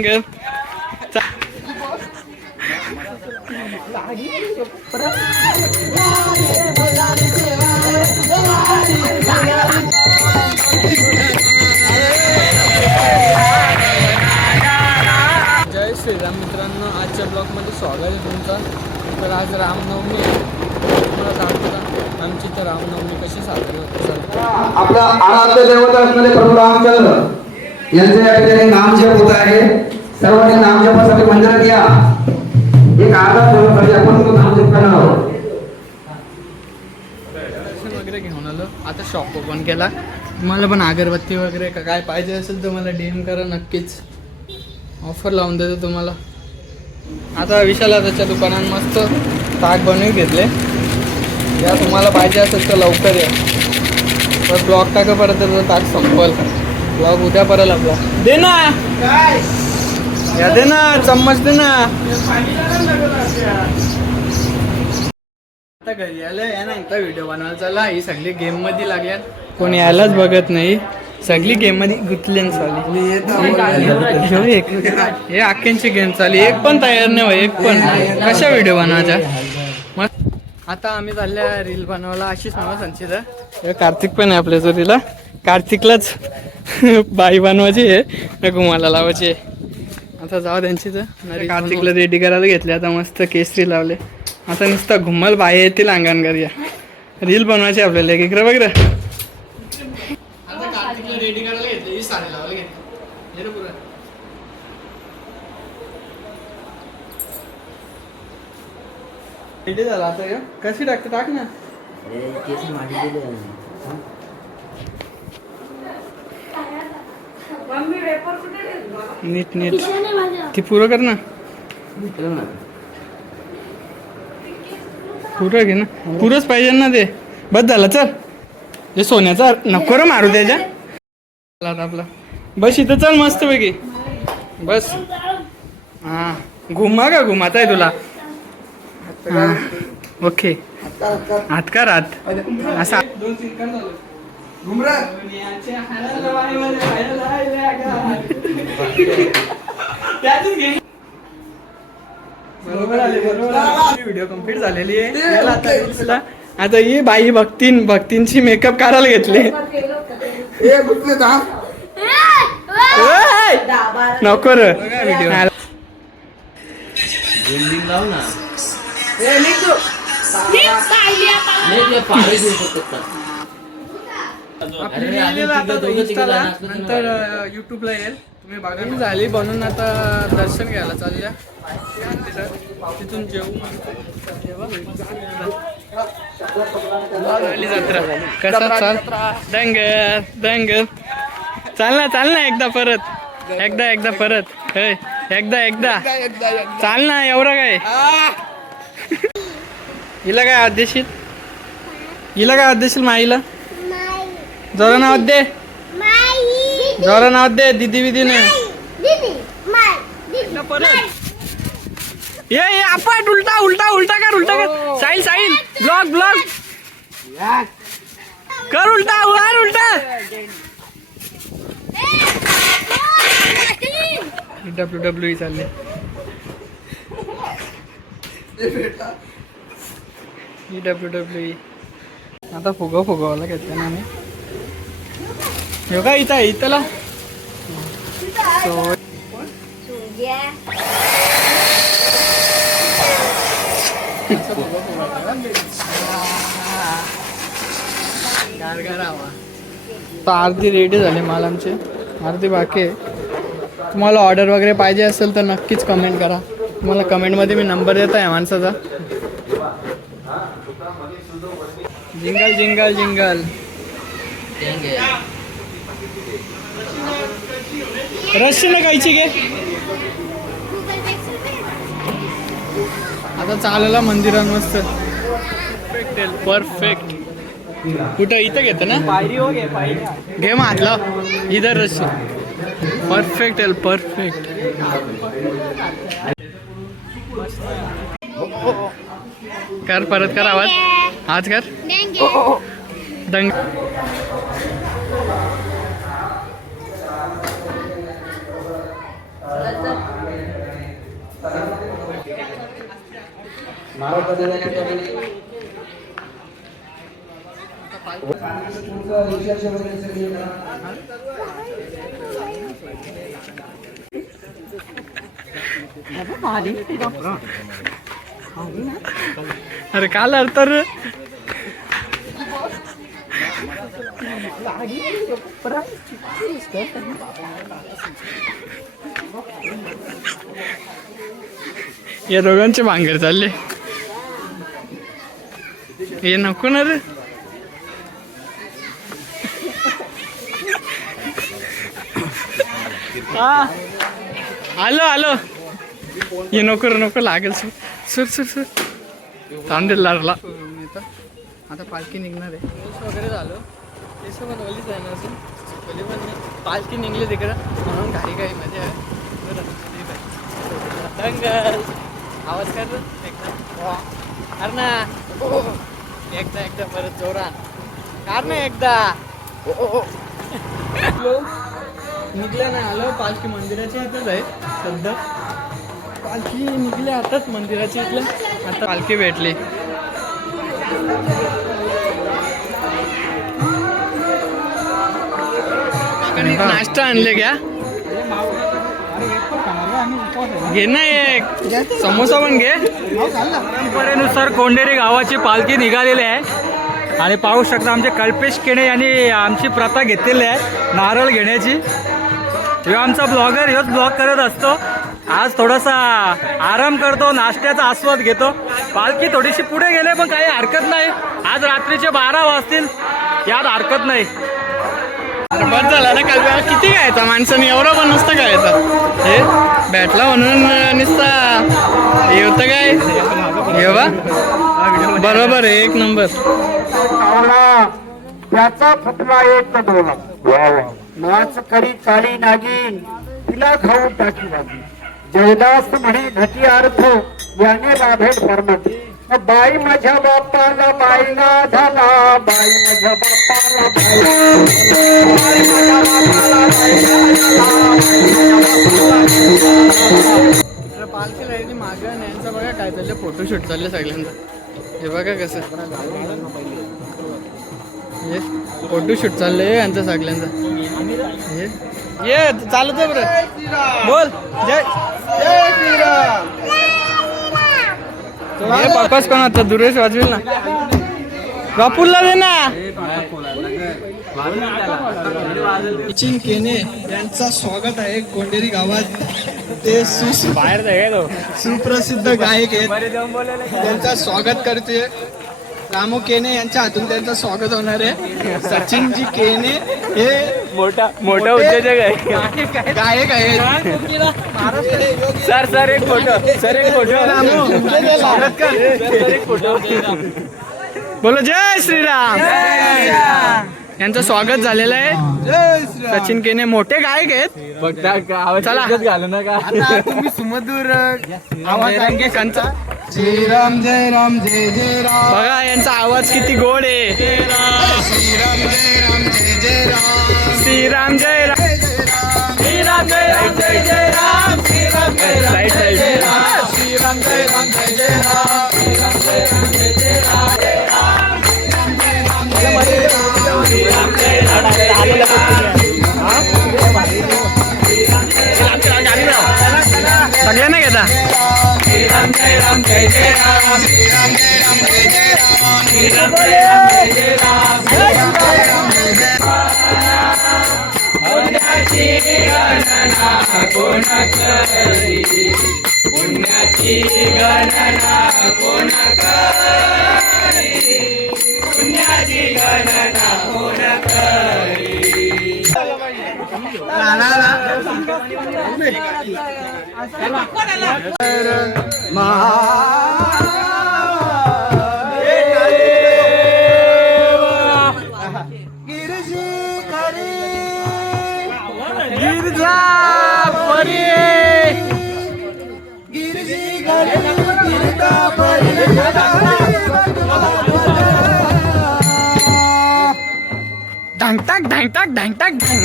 दंगल. जय श्रीराम मित्रांनो, आजच्या ब्लॉगमध्ये स्वागत आहे तुमचं. तर आज रामनवमी आहे. तुम्हाला सांगतो का आमची तर रामनवमी कशी साजरी होते. आपला आराध्य देवता असणारे प्रभू रामचंद्र यांचे या ठिकाणी नामजप होत आहे. सर्वांनी नामजपासाठी मंदिरात या. एक आराध्य देवतासाठी आपण तो नामजप करणार आहोत. दर्शन वगैरे घेऊन आलो. आता शॉप ओपन केला. तुम्हाला पण अगरबत्ती वगैरे काय पाहिजे असेल तर मला DM करा, नक्कीच ऑफर लावून देतो तुम्हाला. आता विशाल त्याच्या दुकानात मस्त ताक बनवून घेतले. या तुम्हाला पाहिजे असेल तर लवकर या. तर ब्लॉग टाका परत ताक संपल. ब्लॉग उद्या परत आपला दे ना, या दे ना, चम्मच दे ना. आता घरी आलं या ना, एकदा व्हिडिओ बनवायला चला. ही सगळी गेम मध्ये लागल्या, कोणी यायलाच बघत नाही. सगळी गेम मध्ये गुंतले चालली. हे अख्ख्यांची गेम चालली. एक पण तयार नाही होय, एक पण. कशा व्हिडिओ बनवायच्या मग. आता आम्ही चालल्या रील बनवायला. अशीच नाव संचिता. कार्तिक पण आहे आपल्या जोडीला. कार्तिकलाच बाई बनवायची आहे, घुमाला लावायची आहे. आता जाऊ त्यांची तर. कार्तिकला रेडी करायला घेतले. आता मस्त केसरी लावले. आता नुसतं घुमल बाई येतील अंगण करूया. रील बनवायची आपल्याला. इकडे बघ रे. आता कार्तिकला रेडी करायला घेतले. ही साडी लावायला घेतली. पुरा रेडी झाला. आता कशी टाकते टाक ना. नीट नीट ती पुरं कर ना. पुरं घे ना. पुरंच पाहिजे ना ते. बस झालं. चल हे सोन्याचा नको रे मारू त्याच्या. आपला बस इथं. चल मस्त पैकी बस. हा घुमा का घुमाता आहे तुला. हा ओके. हात कर हात असा. व्हिडिओ कम्प्लीट झालेली आहे. आता ही बाई भक्तींची मेकअप करायला घेतली. नको रे व्हिडिओ. नंतर युट्यूबला येईल. तुम्ही बघा. झाली बनून. आता दर्शन घ्यायला चालल्या. तिथून जेवू. जत्रा कसा चाल. दंगल दंगल. चाल ना एकदा परत. एकदा परत. एकदा चाल ना. एवढं काय हिला काय आदेशील माईला. जरा नाव दे दीदी विदीने. ये आपण उलटा कर. साहिल ब्लॉग कर. उलटा WWE चालले. WWE आता फुगवायला घेतलं ना आम्ही. हो का इथला अर्धी रेडी झाले माल आमचे. अर्धी बाकी आहे. तुम्हाला ऑर्डर वगैरे पाहिजे असेल तर नक्कीच कमेंट करा. तुम्हाला कमेंटमध्ये मी नंबर देत आहे माणसाचा. Jingle jingle jingle. रस्सीने गायची घे. आता चालायला मंदिरात मस्त. परफेक्ट. कुठं इथं घेतं ना. घे मग हातला. इधर रस्सी. Perfect perfect. कर परत कर आवाज. आज कर दंग. महाराष्ट्राच्या ठिकाणी तुमचं रिसर्च वगैरे सगळं करा. अरे काल तर या दोघांचे भांगर चालले. हे नको ना रे. हा आलो आलो. ये नको रे नको लागेल. सुर सुर सुर तांदेल लागला. आता पालखी निघणार आहे. वगैरे झालं ते पण ओलीच आहे ना अजून. ओली पण पालखी निघली तिकडं म्हणून घाई घाई मध्ये आहे. दंगल आवाज कर एकदा. अरे ना एकदा एकदा परत जोरात कार ना एकदा. निघल्या नाही आलो. पालखी मंदिराच्या इथंच आहे सध्या. पालखी निघली आताच मंदिराच्या इथलं. आता पालखी भेटली. नाश्ता आणले घ्या. घे ना एक समोसा पण घे. परंपरेनुसार कोंडेरी गावाची पालखी निघालेली आहे आणि पाहू शकता आमचे कल्पेश केणे यांनी आमची प्रथा घेतलेली आहे नारळ घेण्याची. ह्यो आमचा ब्लॉगर ह्योच ब्लॉग करत असतो. आज थोडासा आराम करतो, नाश्त्याचा आस्वाद घेतो. पालखी थोडीशी पुढे गेले पण काही हरकत नाही. आज रात्रीचे 12 वाजतील यात हरकत नाही. बस झाला ना. काल किती खायचा माणसाने एवढं पण नुसतं खायचं. हे बॅटला म्हणून नुसता हे होतं काय हे बा बरोबर आहे. एक नंबर. त्याचा फुटला एक डोला. नाच करी काळी नागिन तिला खाऊन टाकी वागी. जयदास म्हणे घटी अर्थ याने लाभेल परमत. बाई माझ्या बाप्पाला बाईला झाला. बाई माझ्या बाप्पाला पालखी राहिली मागं आणि यांचं बघा काय चाललं. फोटोशूट चाललं सगळ्यांचा. हे बघा कसं हे फोटोशूट चाललंय यांचं सगळ्यांचा. हे ये चालत आहे बरं. बोल जय जय श्रीराम. हे बापास कोणाचा दुरेश वाजवेल ना. बापूला दे ना. सचिन केने यांचं स्वागत आहे कोंडेरी गावात. ते बाहेर सुप्रसिद्ध गायक आहेत. त्यांचं स्वागत करते. रामू केने यांच्या हातून त्यांचं स्वागत होणार आहे. सचिनजी केने हे मोठा उद्योजक आहे, गायक आहेत. सर एक फोटो. स्वागत कर. बोलो जय श्रीराम. यांचं स्वागत झालेलं आहे. सचिन केने मोठे गायक आहेत. चला घालू नका. तुम्ही सुमधुर आवाज त्यांचा. जय राम जय राम जय जय राम. बघा यांचा आवाज किती गोड आहे. श्रीराम जय राम जय जय राम. श्रीराम जय राम श्रीराम जय राम जय जय राम. श्रीराम जय राम जय जय राम. श्रीराम जय राम जय जय राम. श्रीराम जय राम जय जय राम. सगळ्यांना घेता. श्रीराम जय राम जय जय राम. श्रीराम जय राम जय जय राम. श्रीराम जय राम जय जय राम. श्रीराम जय राम जय जय राम. पुण्याची गणना कोण करी. पुण्याची गणना कोण करी. पुण्याची गणना कोण करी. ढंगटाक ढंगटाक ढंगटाक ढंग.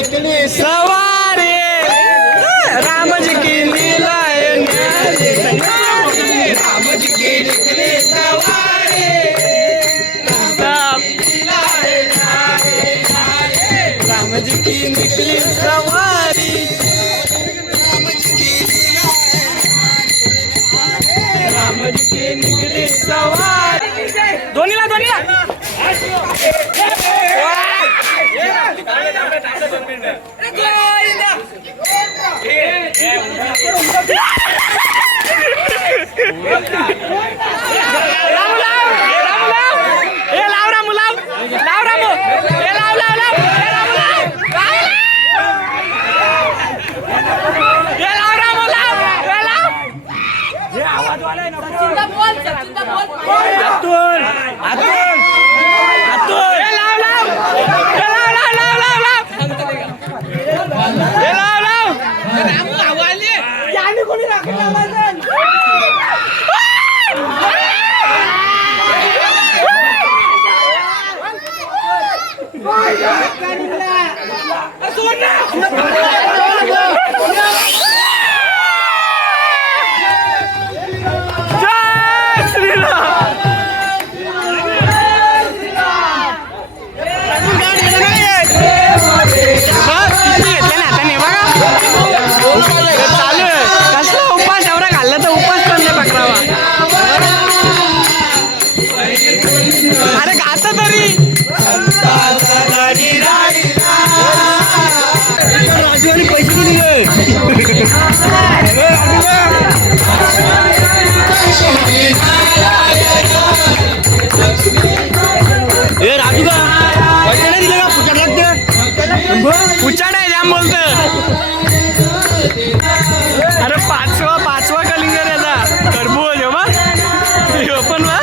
निकली सवारी राम जी की लीला न्यारी राम जी की निकली सवारी राम जी की निकली सवारी राम जी की निकली सवारी दोन्हीला पुचाड आहे जाम बोलत अरे पाचवा कलिंगर याचा टरबूज हो पण वा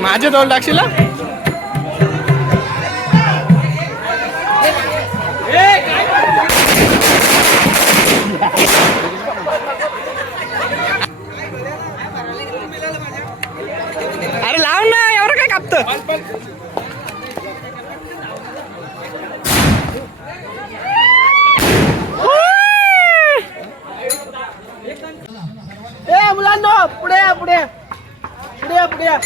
माझे दोन टाकशील अरे लाव ना एवढं काय कापत मुलांनो पुढे या पुढे पुढे या पुढे या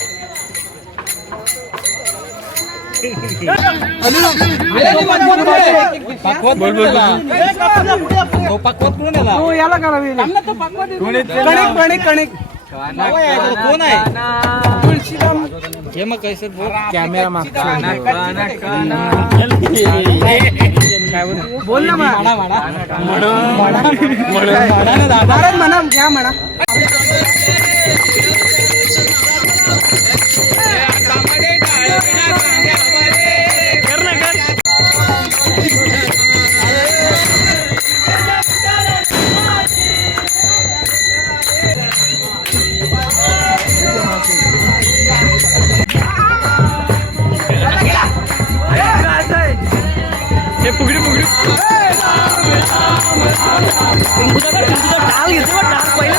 याला करावी कणिक कोण आहे हे मग कैसे कॅमेरा मागचा बोल ना म्हणा घ्या म्हणा पुगडी पुगडी टाल घेतो पहिले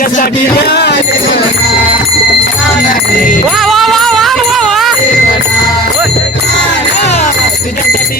तुझ्यासाठी वा वा वा वा वा वा तुझ्यासाठी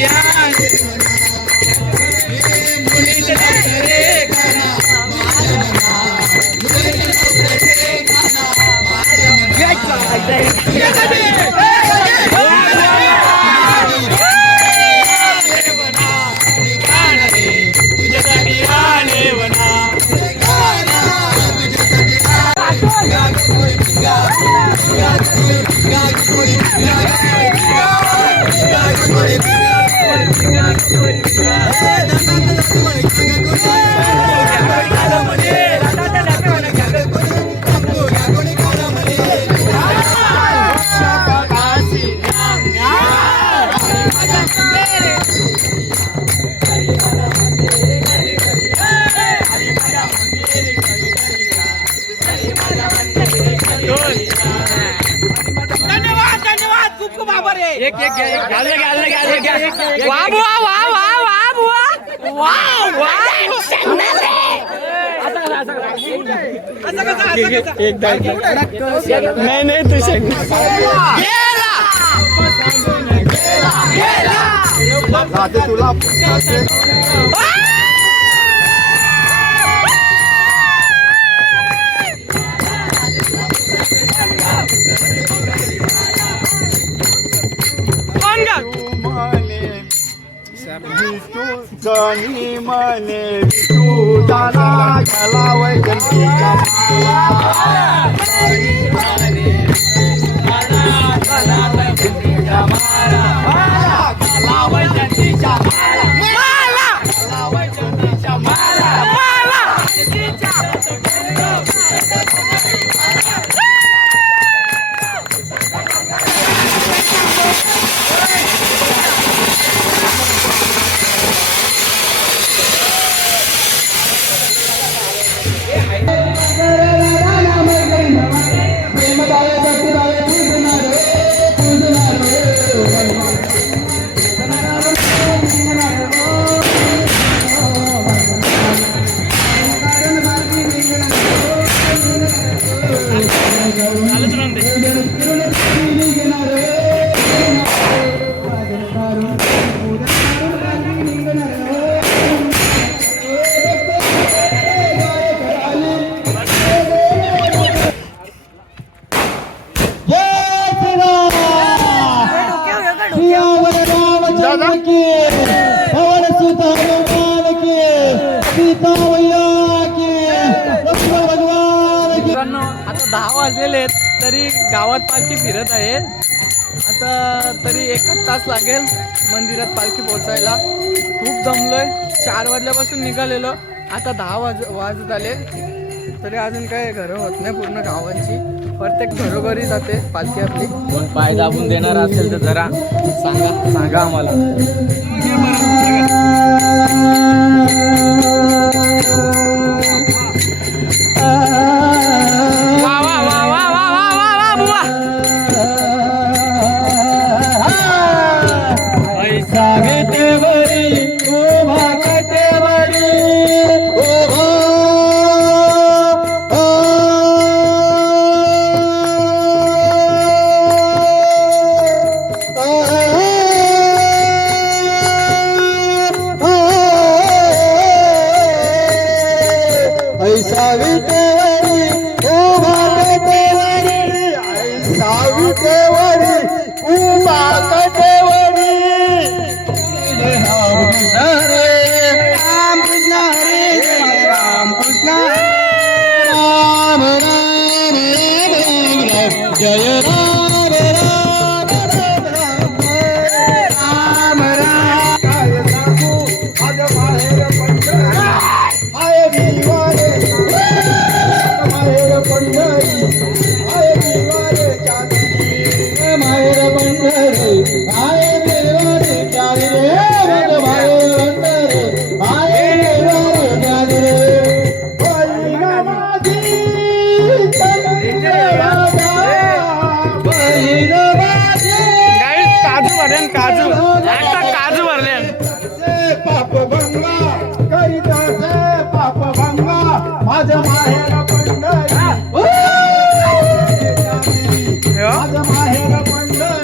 नाही नाही तू तुला गणी मने तू दाना घालावय गणपतीच्या आता 10 वाजलेले आहेत तरी गावात पालखी फिरत आहे. आता तरी 1 तास लागेल मंदिरात पालखी पोहोचायला. खूप दमलोय. 4 वाजल्यापासून निघालेलो. आता 10 वाजत आले तरी अजून काय घरं होत नाही पूर्ण गावांची. प्रत्येक घरोघरी जाते पालखी आपली. कोण पाय दाबून देणार असेल तर जरा सांगा आम्हाला. आज बाहेर पंढरा, आय दिवाने माहेर पंढरी माझ माहेर पंढरी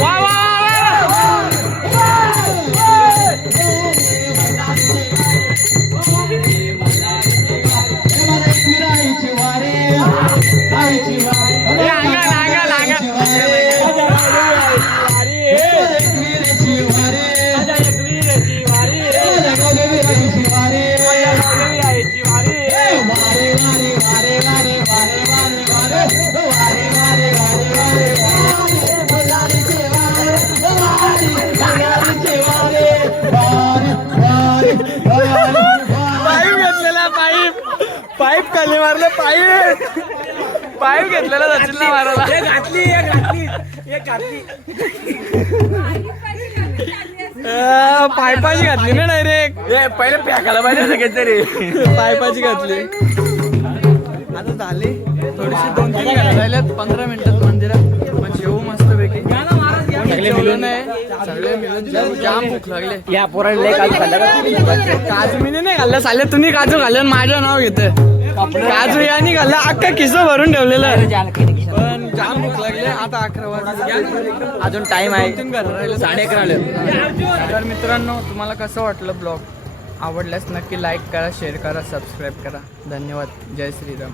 वा वा पाईप घेतलेला पाईप खाली मारलं पाईप घेतलेला सचिनला मारायला पायपाची घातली ना डायरेक्ट पहिले फेकायला पाहिजे काहीतरी पायपाची घातली. आता झाली थोडीशी 2-3 राहिल्यात 15 मिनिटात मंदिरात पण जेवू मस्त पैकी जेवलं नाही सगळे मिळून जाम भूक लागले. या पोराला काजू मी नाही खाल्लं चालले तुम्ही काजू खाल्लं माझं नाव घेतं काजू यानी खाल्लं अख्खा किस्सा भरून ठेवलेलं पण जाम भूक लागले. आता 11 वाजले अजून टाइम आहे 11:30. तर मित्रांनो तुम्हाला कसं वाटलं ब्लॉग आवडल्यास नक्की लाईक करा शेअर करा सबस्क्राईब करा. धन्यवाद. जय श्रीराम.